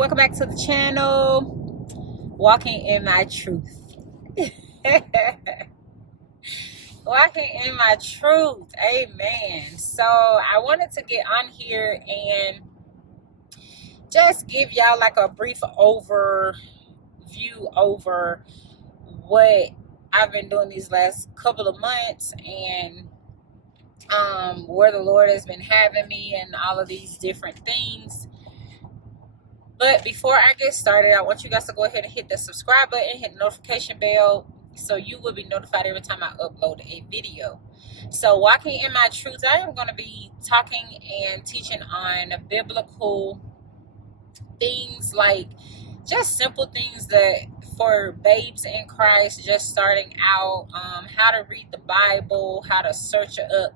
welcome back to the channel. Walking in my truth. Walking in my truth. Amen. So I wanted to get on here and just give y'all like a brief overview over what I've been doing these last couple of months and where the Lord has been having me and all of these different things. But before I get started, I want you guys to go ahead and hit the subscribe button, hit the notification bell, so you will be notified every time I upload a video. So walking in my truth, I am going to be talking and teaching on biblical things, like just simple things that for babes in Christ, just starting out, how to read the Bible, how to search up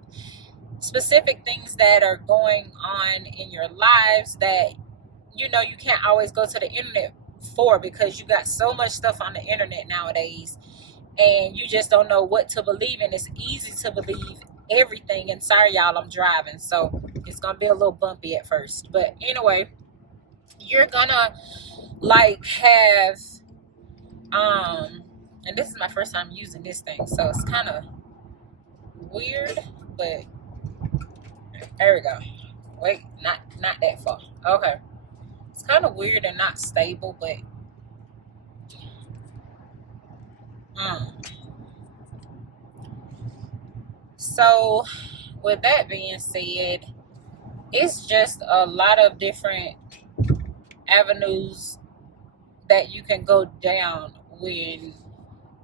specific things that are going on in your lives that you can't always go to the internet for, because you got so much stuff on the internet nowadays and you just don't know what to believe in. It's easy to believe everything. And sorry, y'all, I'm driving, so it's going to be a little bumpy at first. But anyway, you're going to have, and this is my first time using this thing, so it's kind of weird, but there we go. Wait, not that far. Okay. It's kind of weird and not stable, but so with that being said, it's just a lot of different avenues that you can go down when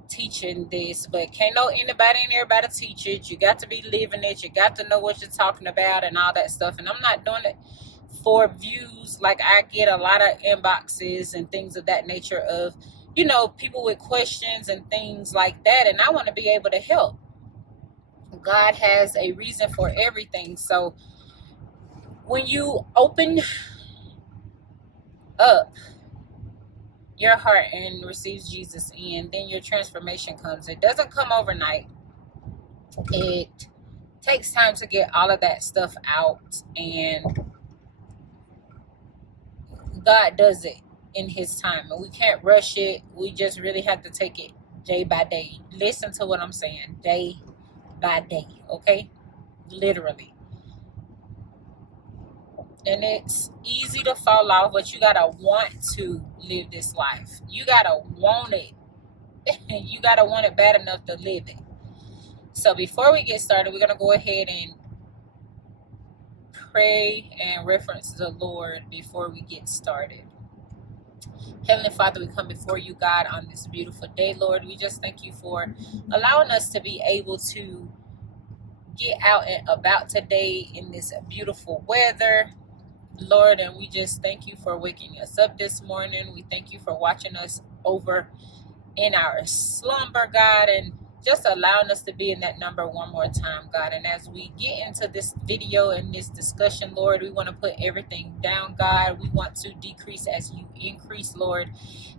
teaching this, but can't know anybody and everybody teach it. You got to be living it. You got to know what you're talking about and all that stuff. And I'm not doing it for views. Like, I get a lot of inboxes and things of that nature of, people with questions and things like that. And I want to be able to help. God has a reason for everything. So when you open up your heart and receive Jesus in, then your transformation comes. It doesn't come overnight. It takes time to get all of that stuff out, and God does it in his time, and we can't rush it. We just really have to take it day by day. Listen to what I'm saying. Day by day, okay? Literally. And it's easy to fall off, but you gotta want to live this life. You gotta want it. You gotta want it bad enough to live it. So before we get started, we're gonna go ahead and pray and reference the Lord before we get started. Heavenly Father, we come before you, God, on this beautiful day, Lord. We just thank you for allowing us to be able to get out and about today in this beautiful weather, Lord. And we just thank you for waking us up this morning. We thank you for watching us over in our slumber, God, and just allowing us to be in that number one more time, God. And as we get into this video and this discussion, Lord, we want to put everything down, God. We want to decrease as you increase, Lord.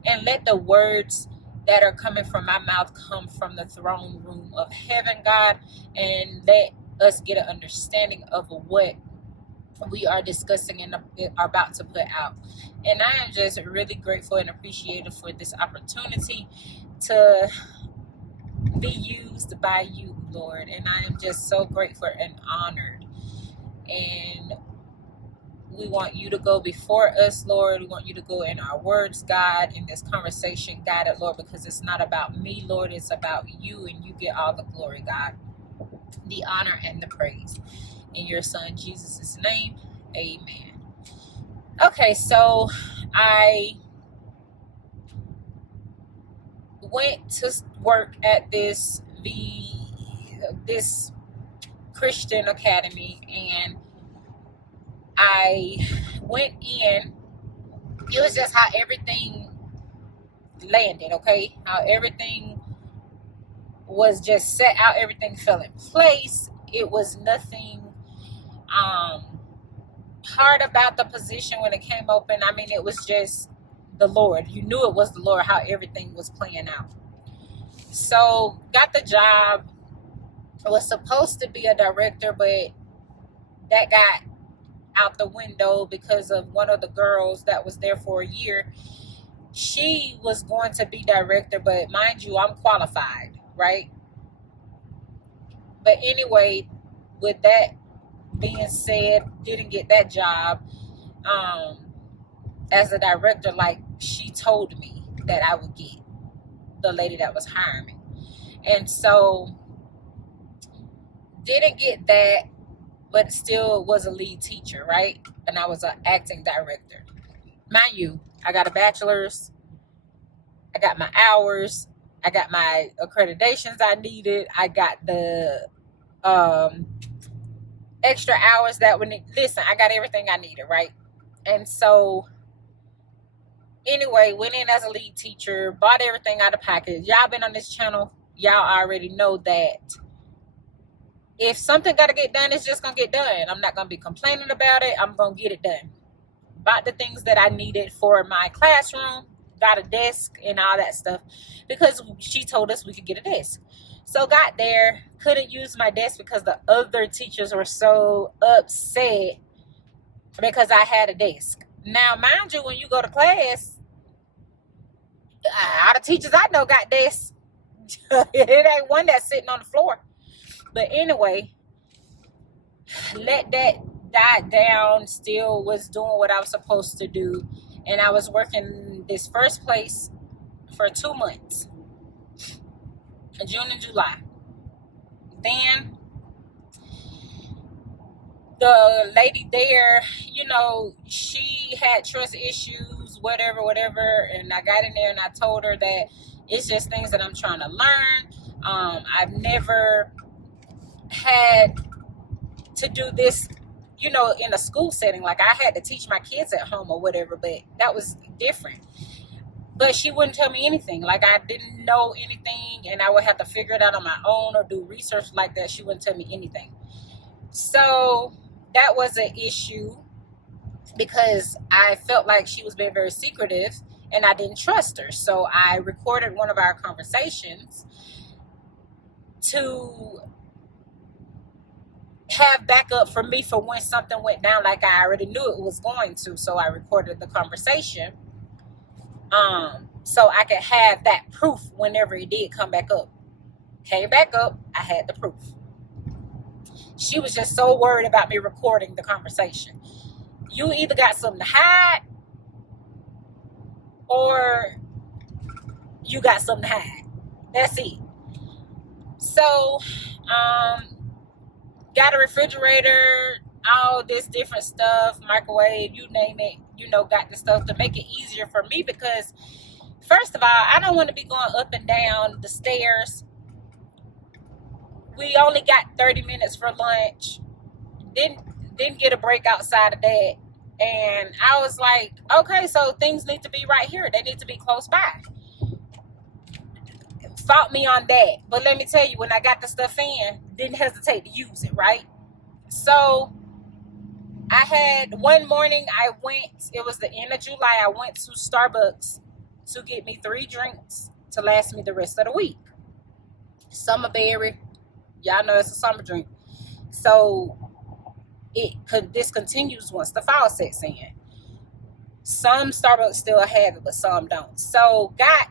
And let the words that are coming from my mouth come from the throne room of heaven, God. And let us get an understanding of what we are discussing and are about to put out. And I am just really grateful and appreciative for this opportunity to be used by you, Lord. And I am just so grateful and honored. And we want you to go before us, Lord. We want you to go in our words, God, in this conversation, guided, Lord, because it's not about me, Lord. It's about you, and you get all the glory, God, the honor and the praise. In your son Jesus' name, amen. Okay, so I went to work at this Christian academy, and I went in. It was just how everything landed, okay? How everything was just set out, everything fell in place. It was nothing hard about the position when it came open. I mean, it was just the Lord. You knew it was the Lord, how everything was playing out. So got the job. I was supposed to be a director, but that got out the window because of one of the girls that was there for a year. She was going to be director, but mind you, I'm qualified, right? But anyway, with that being said, didn't get that job as a director like she told me that I would get, the lady that was hiring me. And so didn't get that, but still was a lead teacher, right? And I was an acting director. Mind you, I got a bachelor's, I got my hours, I got my accreditations I needed, I got the extra hours that would need. Listen, I got everything I needed, right? And so anyway, went in as a lead teacher, bought everything out of pocket. Y'all been on this channel, y'all already know that if something got to get done, it's just going to get done. I'm not going to be complaining about it. I'm going to get it done. Bought the things that I needed for my classroom, got a desk and all that stuff because she told us we could get a desk. So got there, couldn't use my desk because the other teachers were so upset because I had a desk. Now, mind you, when you go to class, all the teachers I know got desks. It ain't one that's sitting on the floor. But anyway, let that die down, still was doing what I was supposed to do. And I was working this first place for 2 months, June and July. Then the lady there, you know, she had trust issues, whatever. And I got in there and I told her that it's just things that I'm trying to learn. I've never had to do this, you know, in a school setting. Like I had to teach my kids at home or whatever, but that was different. But she wouldn't tell me anything. Like I didn't know anything and I would have to figure it out on my own or do research like that. She wouldn't tell me anything. So that was an issue because I felt like she was being very secretive and I didn't trust her. So I recorded one of our conversations to have backup for me for when something went down like I already knew it was going to. So I recorded the conversation so I could have that proof whenever it did come back up. Came back up, I had the proof. She was just so worried about me recording the conversation. You either got something to hide or you got something to hide. That's it. So, got a refrigerator, all this different stuff, microwave, you name it, you know, got the stuff to make it easier for me because, first of all, I don't want to be going up and down the stairs. We only got 30 minutes for lunch. Didn't get a break outside of that. And I was like, okay, so things need to be right here. They need to be close by. Fought me on that. But let me tell you, when I got the stuff in, didn't hesitate to use it, right? So I had one morning it was the end of July, I went to Starbucks to get me 3 drinks to last me the rest of the week. Summer berry. Y'all know it's a summer drink. So it discontinues once the fall sets in. Some Starbucks still have it, but some don't. So got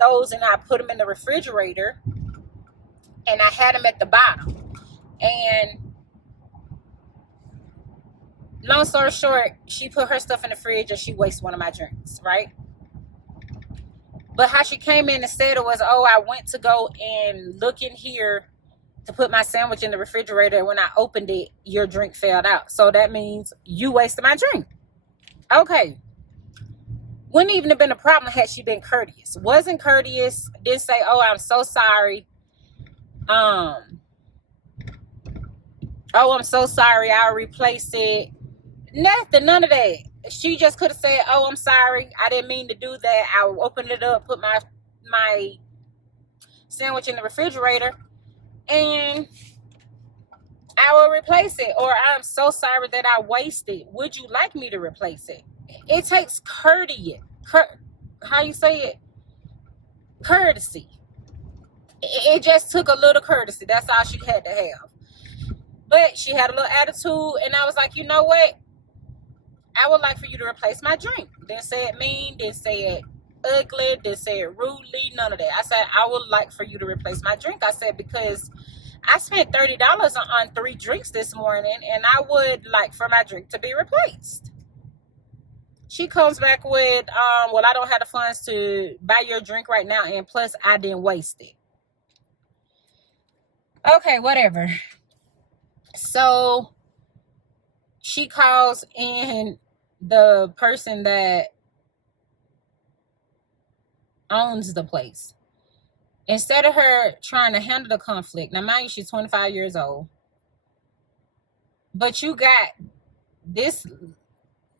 those and I put them in the refrigerator and I had them at the bottom. And long story short, she put her stuff in the fridge and she wasted one of my drinks, right? But how she came in and said it was, oh, I went to go and look in here to put my sandwich in the refrigerator, and when I opened it, your drink fell out. So that means you wasted my drink. Okay. Wouldn't even have been a problem had she been courteous. Wasn't courteous. Didn't say, oh, I'm so sorry. Oh, I'm so sorry. I'll replace it. Nothing, none of that. She just could have said, oh, I'm sorry. I didn't mean to do that. I'll open it up, put my sandwich in the refrigerator, and I will replace it. Or I'm so sorry that I wasted. Would you like me to replace it? It takes courtesy. How you say it? Courtesy. It just took a little courtesy. That's all she had to have. But she had a little attitude, and I was like, you know what? I would like for you to replace my drink. Didn't say it mean, didn't say it ugly, didn't say it rudely, none of that. I said, I would like for you to replace my drink. I said, because I spent $30 on 3 drinks this morning, and I would like for my drink to be replaced. She comes back with, well, I don't have the funds to buy your drink right now, and plus I didn't waste it. Okay, whatever. So she calls in the person that owns the place. Instead of her trying to handle the conflict, now mind you, she's 25 years old, but you got this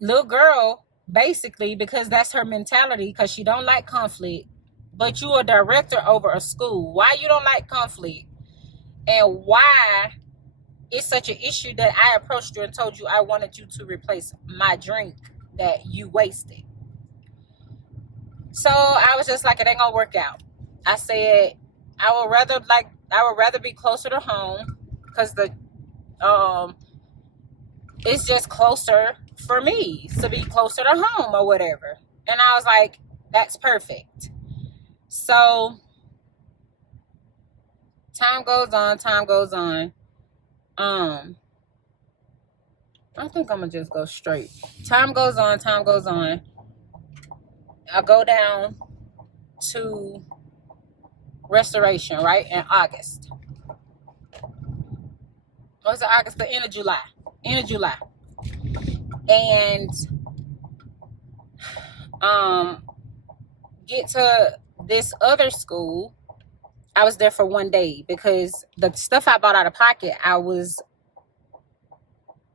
little girl, basically, because that's her mentality, because she don't like conflict, but you a director over a school. Why you don't like conflict, and why it's such an issue that I approached you and told you I wanted you to replace my drink that you wasted. So I was just like, it ain't gonna work out. I said, I would rather be closer to home, because it's just closer for me to be closer to home or whatever. And I was like, that's perfect. So time goes on. I think I'm gonna just go straight. Time goes on. I go down to restoration, right, in August. Was it August? The end of July. And get to this other school. I was there for 1 day because the stuff I bought out of pocket, I was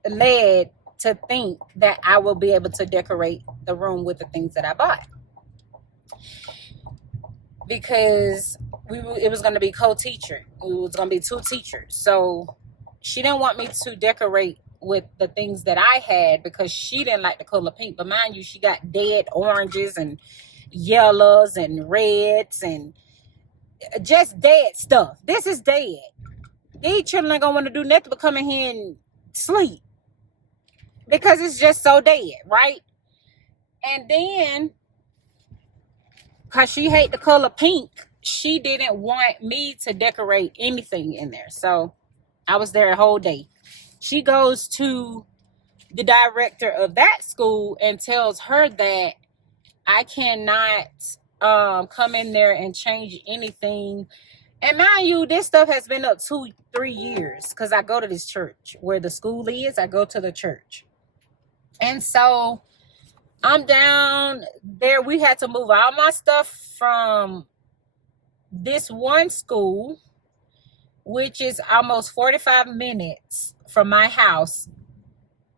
led to think that I will be able to decorate the room with the things that I bought, because it was going to be co-teacher. It was going to be 2 teachers. So she didn't want me to decorate with the things that I had, because she didn't like the color pink. But mind you, she got dead oranges and yellows and reds and just dead stuff. This is dead. These children ain't going to want to do nothing but come in here and sleep, because it's just so dead, right? And then, because she hate the color pink, she didn't want me to decorate anything in there. So I was there a whole day. She goes to the director of that school and tells her that I cannot come in there and change anything. And mind you, this stuff has been up 2-3 years, because I go to this church where the school is. I go to the church. And so I'm down there. We had to move all my stuff from this one school, which is almost 45 minutes from my house,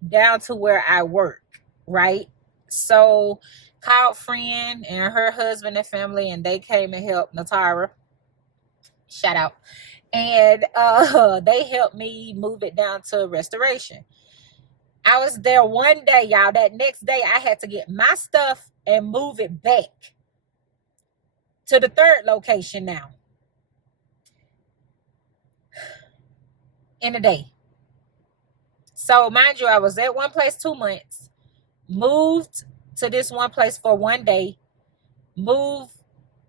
down to where I work, right? So called friend and her husband and family, and they came and helped Natara. Shout out. And they helped me move it down to restoration. I was there 1 day, y'all. That next day, I had to get my stuff and move it back to the 3rd location now in a day. So mind you, I was at one place 2 months, moved to this one place for 1 day, moved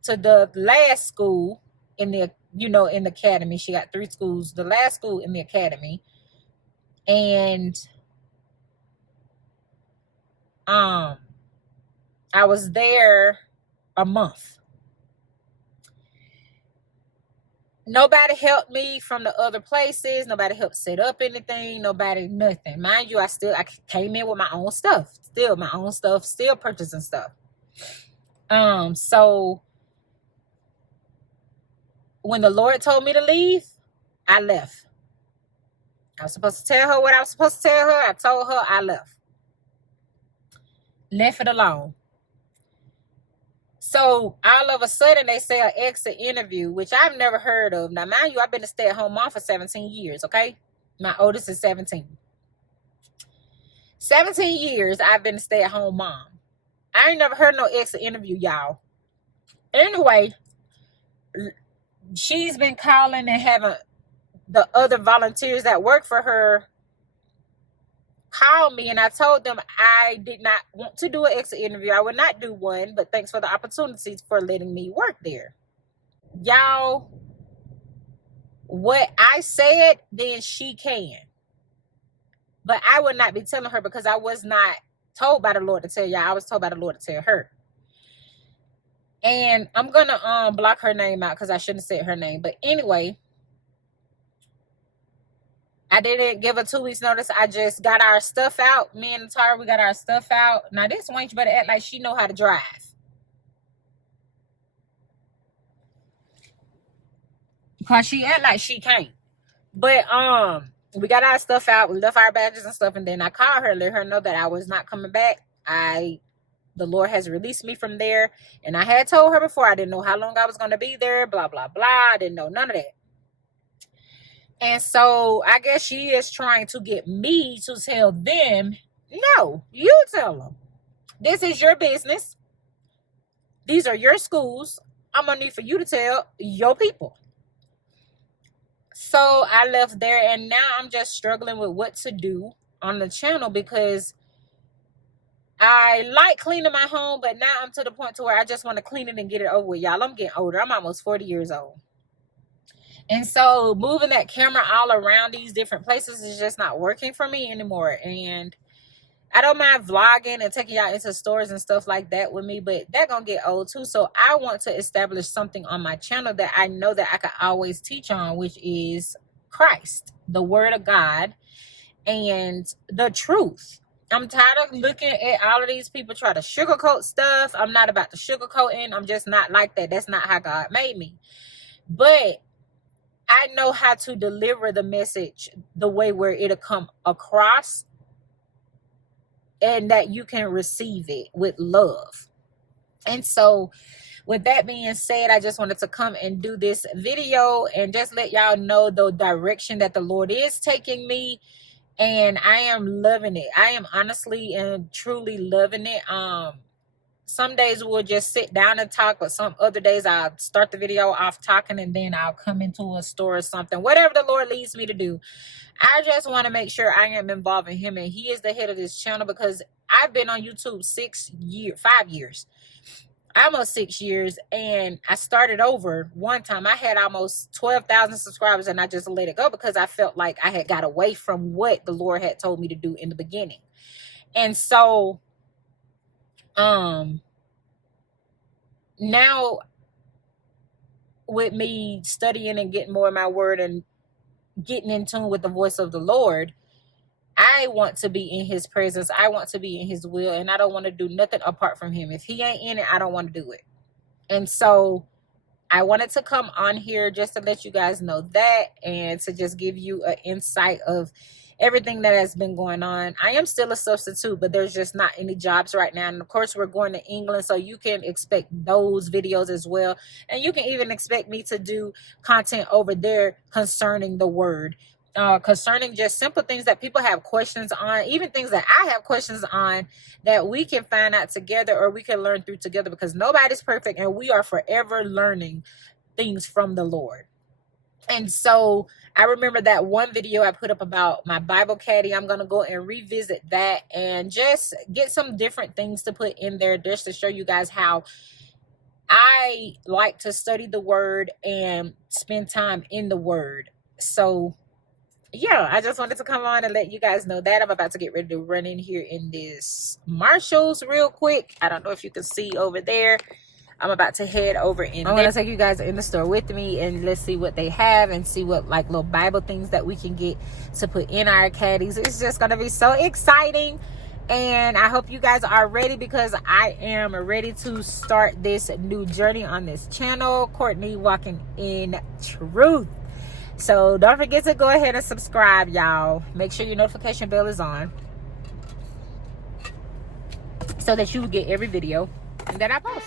to the last school in the, in the academy. She got 3 schools, the last school in the academy. And I was there a month. Nobody helped me from the other places. Nobody helped set up anything. Nothing. Mind you, I came in with my own stuff. Still purchasing stuff. So when the Lord told me to leave, I left. I was supposed to tell her what I was supposed to tell her. I told her, I left. Left it alone. So all of a sudden they say an exit interview, which I've never heard of. Now, mind you, I've been a stay-at-home mom for 17 years, okay? My oldest is 17. 17 years I've been a stay-at-home mom. I ain't never heard no exit interview, y'all. Anyway, she's been calling and having the other volunteers that work for her called me, and I told them I did not want to do an exit interview. I would not do one, but thanks for the opportunity for letting me work there. Y'all, what I said, then she can. But I would not be telling her, because I was not told by the Lord to tell y'all. I was told by the Lord to tell her. And I'm going to block her name out because I shouldn't have said her name. But anyway, I didn't give a 2 weeks notice. I just got our stuff out. Me and Tara, we got our stuff out. Now this wench better act like she know how to drive. Because she act like she can't. But we got our stuff out. We left our badges and stuff. And then I called her, let her know that I was not coming back. The Lord has released me from there. And I had told her before, I didn't know how long I was going to be there. Blah, blah, blah. I didn't know none of that. And so I guess she is trying to get me to tell them, no, you tell them. This is your business. These are your schools. I'm going to need for you to tell your people. So I left there, and now I'm just struggling with what to do on the channel, because I like cleaning my home, but now I'm to the point to where I just want to clean it and get it over with. Y'all, I'm getting older. I'm almost 40 years old. And so moving that camera all around these different places is just not working for me anymore. And I don't mind vlogging and taking y'all into stores and stuff like that with me, but they're going to get old too. So I want to establish something on my channel that I know that I can always teach on, which is Christ, the Word of God, and the truth. I'm tired of looking at all of these people try to sugarcoat stuff. I'm not about the sugarcoating. I'm just not like that. That's not how God made me. But I know how to deliver the message the way where it'll come across and that you can receive it with love. And so with that being said, I just wanted to come and do this video and just let y'all know the direction that the Lord is taking me. And I am loving it. I am honestly and truly loving it. Some days we'll just sit down and talk, but some other days I'll start the video off talking and then I'll come into a store or something. Whatever the Lord leads me to do. I just want to make sure I am involving him, and he is the head of this channel, because I've been on YouTube 5 years. Almost 6 years, and I started over one time. I had almost 12,000 subscribers, and I just let it go because I felt like I had got away from what the Lord had told me to do in the beginning. And so now with me studying and getting more of my word and getting in tune with the voice of the Lord, I want to be in his presence. I want to be in his will, and I don't want to do nothing apart from him. If he ain't in it, I don't want to do it. And so I wanted to come on here just to let you guys know that, and to just give you an insight of everything that has been going on. I am still a substitute, but there's just not any jobs right now. And of course, we're going to England, so you can expect those videos as well. And you can even expect me to do content over there concerning the word. Concerning just simple things that people have questions on, even things that I have questions on, that we can find out together, or we can learn through together, because nobody's perfect and we are forever learning things from the Lord. And so I remember that one video I put up about my Bible caddy. I'm going to go and revisit that and just get some different things to put in there just to show you guys how I like to study the word and spend time in the word. So yeah, I just wanted to come on and let you guys know that I'm about to get ready to run in here in this Marshall's real quick. I don't know if you can see over there. I'm about to head over in. I'm going to take you guys in the store with me, and let's see what they have and see what like little Bible things that we can get to put in our caddies. It's just going to be so exciting. And I hope you guys are ready, because I am ready to start this new journey on this channel, Courtney Walking in Truth. So don't forget to go ahead and subscribe, y'all. Make sure your notification bell is on so that you will get every video that I post.